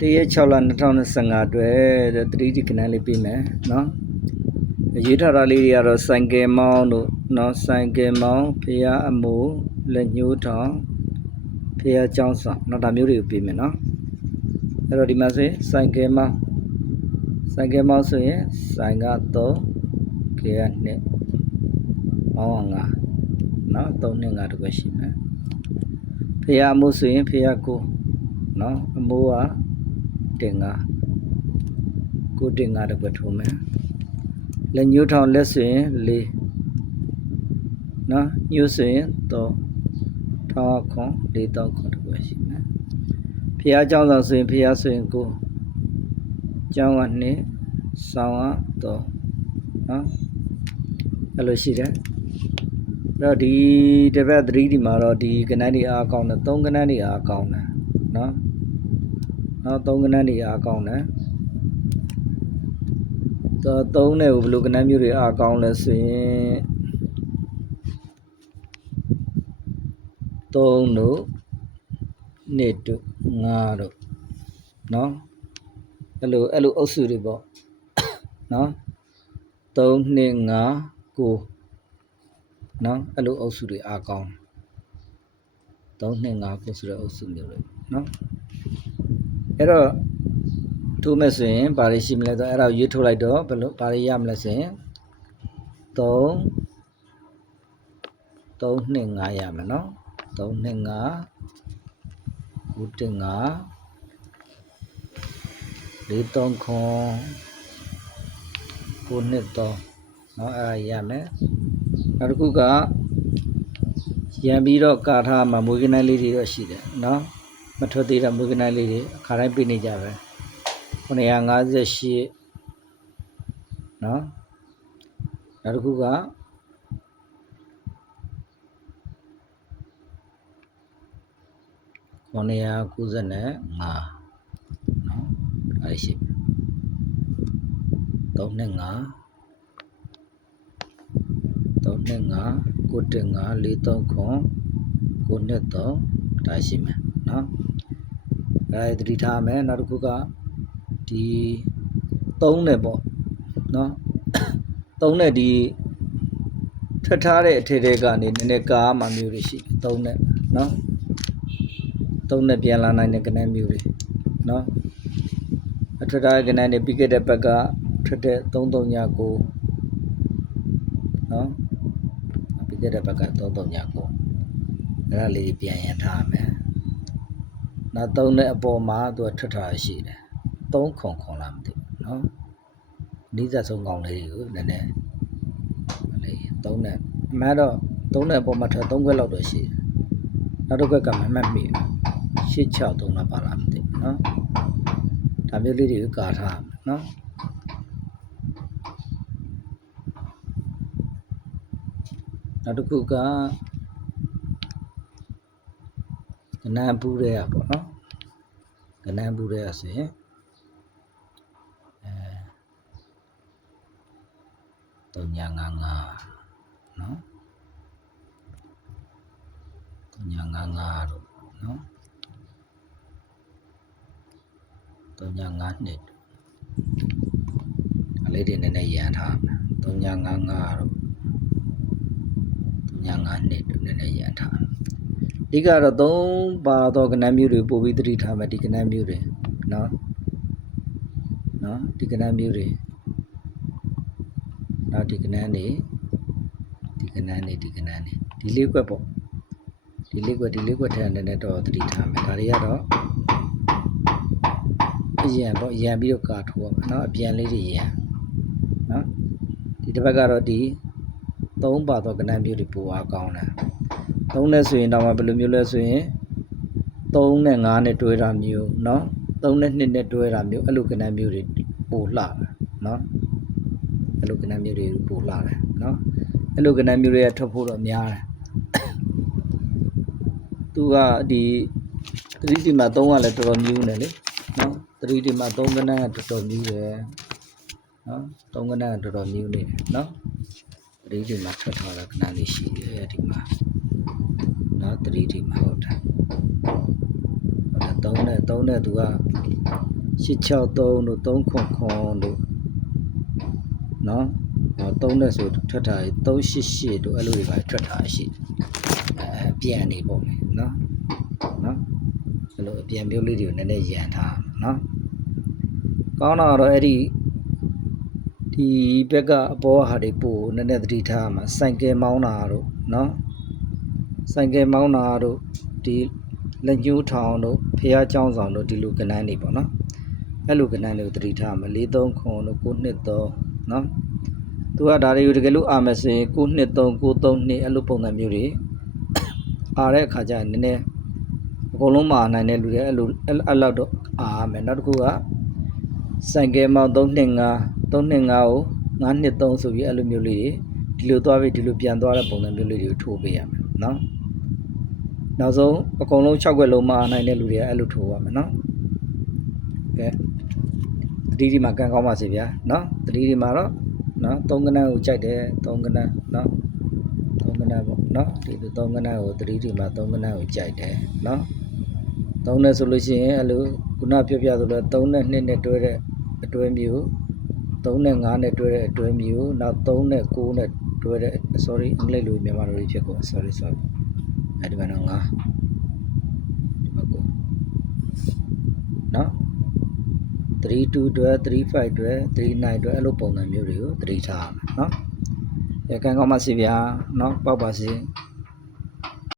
6 2015အတွက်3D ကနန်းလေးပြီးမယ်နော်ရေးထားတာလေးတွေကတော့ဆိုင်ကယ်မောင်းတို့နော်ဆိုင်ကယ်မောင်းဖျားအမိုးလက်ညှိုးထောင်ဖျားကျောင်းဆောင်နော်ဒါမျိုးတွေကိုပြီးမယ်နော်အဲ့တော့ဒီမှာဆိုရင်ဆိုင်ကယ်မောင်းဆိုရင်ဆိုင်က3ကဲက2မောင်း5နော်3နဲ့5တကွက်ရှိမယ်ဖျားအမိုးဆိုရင်ဖျား9နော်အမိုးကတင်5ကိုတင်5တကွက်ထုံးမယ်လက်ညှိုးထောင်လက်ဆိုရင်4နော်ညှိုးဆိုရင်3ထောင်းခွန်4တောင်းခွန်တကွက်ရှိမယ်ဖျားเจ้าဆောင်ဆိုရင်ဖျားဆိုရင်9ကျောင်းက2ဆောင်းက3နော်အဲ့လိုရှိတယ်အဲ့တော့ဒီတစ်ပတ်3ဒီမှာတော့ဒီကဏ္ဍတွေအားကောင်းတယ်3ကဏ္ဍတွေအားကောင်းတယ်နော်3ကဏ္ဍတွေအားကောင်းတယ်3နဲ့ဘယ်လိုကဏ္ဍမျိုးတွေအားကောင်းလဲဆိုရင်3တို့2တို့5တို့နော်အဲ့လိုအုပ်စုတွေပေါ့နော်3 2 5 9နော်အဲ့လိုအုပ်စုတွေအားကောင်း3 2 5 9ဆိုတဲ့အုပ်စုမျိုးတွေနော်အဲ့တော့ထိုးမဲ့ဆိုရင်ဘာတွေရှိမလဲဆိုအဲ့ဒါရွေးထုတ်လိုက်တော့ဘယ်လိုဘာတွေရမလဲဆိုရင်3 2 5ရမယ်နော်3 2 5 9 1 5 4 3ခွန်9 2 3နော်အဲ့ဒါရမယ်နောက်တစ်ခုကရံပြီးတော့ကာထားမှာမွေးကနန်းလေးတွေတော့ရှိတယ်နော်မထွက်သေးတဲ့မွေးကနန်းလေးတွေအခါတိုင်းပြနေကြပဲ958နော်နောက်တစ်ခုက995နော်အဲ့ရှိ3နဲ့5 3နဲ့5 9 1 5 4 3ခွန်9နဲ့3ဒါရှိမယ်နော်အဲ့ဒါသတိထားမယ်နောက်တစ်ခုကဒီ3နဲ့ပေါ့နော်3နဲ့ဒီထွက်ထားတဲ့အထည်တွေကနေနည်းနည်းကားမှမျိုးတွေရှိ3နဲ့နော်3နဲ့ပြန်လာနိုင်တဲ့ကဏ္ဍမျိုးတွေနော်အထွက်ထားတဲ့ကဏ္ဍတွေပြီးခဲ့တဲ့ဘက်ကထွက်တဲ့339နော်ပြီးခဲ့တဲ့ဘက်က339အဲ့ဒါလေးပြန်ရထားမယ်နောက်3နဲ့အပေါ်မှာသူကထွက်ထားရှိတယ်3ခွန်လာမသိဘူးနော်နီးစပ်ဆုံးကောင်လေးတွေကိုနည်းနည်း3နဲ့အမှန်တော့3နဲ့အပေါ်မှာထွက်3ခွက်လောက်တော့ရှိတယ်နောက်တစ်ခွက်ကမမှတ်မိဘူး863လောက်ပါလားမသိဘူးနော်ဒါမျိုးလေးတွေကိုကာထားမယ်နော်နောက်တစ်ခုကကဏ္ဍပူးတဲ့ပေါ့နော်ကဏ္ဍပူးတဲ့ဆိုရင်355နော်355တို့နော်355နှစ်အလေးတွေနည်းနည်းရန်ထားမယ်355တို့355နှစ်တို့နည်းနည်းရန်ထားဒီကတော့3ပါတော့ကဏ္ဍမျိုးတွေပို့ပြီးသတိထားမယ်ဒီကဏ္ဍမျိုးတွေနော်ဒီကဏ္ဍမျိုးတွေနောက်ဒီကဏ္ဍနေဒီလေးကွက်ပေါ့ဒီလေးကွက်ထဲအနေနဲ့တော့သတိထားမယ်ဒါတွေကတော့ရံပေါ့ရံပြီးတော့ကာထိုးပါမယ်နော်အပြန်လေးတွေရံနော်ဒီတစ်ဘက်ကတော့ဒီ3ပါတော့ကဏ္ဍမျိုးတွေပိုအားကောင်းတယ်3နဲ့ဆိုရင်တော့ဘယ်လိုမျိုးလဲဆိုရင်3နဲ့5နဲ့တွဲတာမျိုးနော်3နဲ့2နဲ့တွဲတာမျိုးအဲ့လိုကဏ္ဍမျိုးတွေပိုလှတယ်နော်အဲ့လိုကဏ္ဍမျိုးတွေပိုလှတယ်နော်အဲ့လိုကဏ္ဍမျိုးတွေကထွက်ဖို့တော့များတယ်သူကဒီ 3D မှာ3ကလည်းတော်တော်မြူးနေလေနော် 3D မှာ3ကဏ္ဍကတော်တော်မြူးတယ်နော်3ကဏ္ဍကတော်တော်မြူးနေတယ်နော် 3D မှာထွက်ထားတာကဏ္ဍလေးရှိတယ်ဒီမှာနော် 3D မှာဟုတ်တယ်3နဲ့သူက 863တို့300တို့နော်3နဲ့ဆိုထွက်တာ388တို့အဲ့လိုတွေပါထွက်တာရှိပြန်နေပေါ့မယ်နော်အဲ့လိုအပြန်မျိုးလေးတွေကိုနည်းနည်းရန်ထားနော်ကောင်းတော့အဲ့ဒီဘက်ကအပေါ်ဟာတွေပို့နည်းနည်းသတိထားမှာစိုက်ကယ်မောင်းတာတို့နော်စိုက်ကယ်မောင်းတာတို့ဒီလက်ညှိုးထောင်တို့ဖះเจ้าဆောင်တို့ဒီလိုကဏ္ဍတွေပေါ့နော်အဲ့လိုကဏ္ဍတွေကိုသတိထားမှာ430တို့923နော်သူကဒါတွေကိုတကယ်လို့အာမစင်923 932အဲ့လိုပုံစံမျိုးတွေအားတဲ့အခါကျရင်နည်းနည်းအကုန်လုံးမှာနိုင်တဲ့လူတွေအဲ့လောက်တော့အားမယ်နောက်တစ်ခုကစိုက်ကယ်မောင်း325ကို923ဆိုပြီးအဲ့လိုမျိုးလေးတွေဒီလိုသွားပြီးဒီလိုပြန်သွားတဲ့ပုံစံမျိုးလေးတွေကိုထိုးပေးရမယ်နော်နောက်ဆုံးအကုန်လုံး6ခွက်လုံးမှာနိုင်တဲ့လူတွေအဲ့လိုထိုးရမယ်နော်ကဲတတိဒီမှာကန်ကောင်းပါစေဗျာနော်တတိဒီမှာတော့နော်3ကဏ္ဍကိုကြိုက်တယ်3ကဏ္ဍနော်3ကဏ္ဍပေါ့နော်ဒီ3ကဏ္ဍကိုတတိဒီမှာ3ကဏ္ဍကိုကြိုက်တယ်နော်3နဲ့ဆိုလို့ရှိရင်အဲ့လိုခုနပြောပြဆိုတော့3နဲ့2နဲ့တွဲတဲ့အတွဲမျိုး3နဲ့5နဲ့တွဲတဲ့အတွဲမျိုးနောက်3နဲ့9နဲ့တွဲတဲ့ sorry အင်္ဂလိပ်လိုမြန်မာလိုဖြစ်ကုန် sorry အဲ့ဒီမှာတော့5ဒီမှာကိုနော်32တွဲ35တွဲ39တွဲအဲ့လိုပုံစံမျိုးတွေကိုသတိထားရမယ်နော်ရကန်ကောင်းပါစေဗျာနော်ပေါက်ပါစေ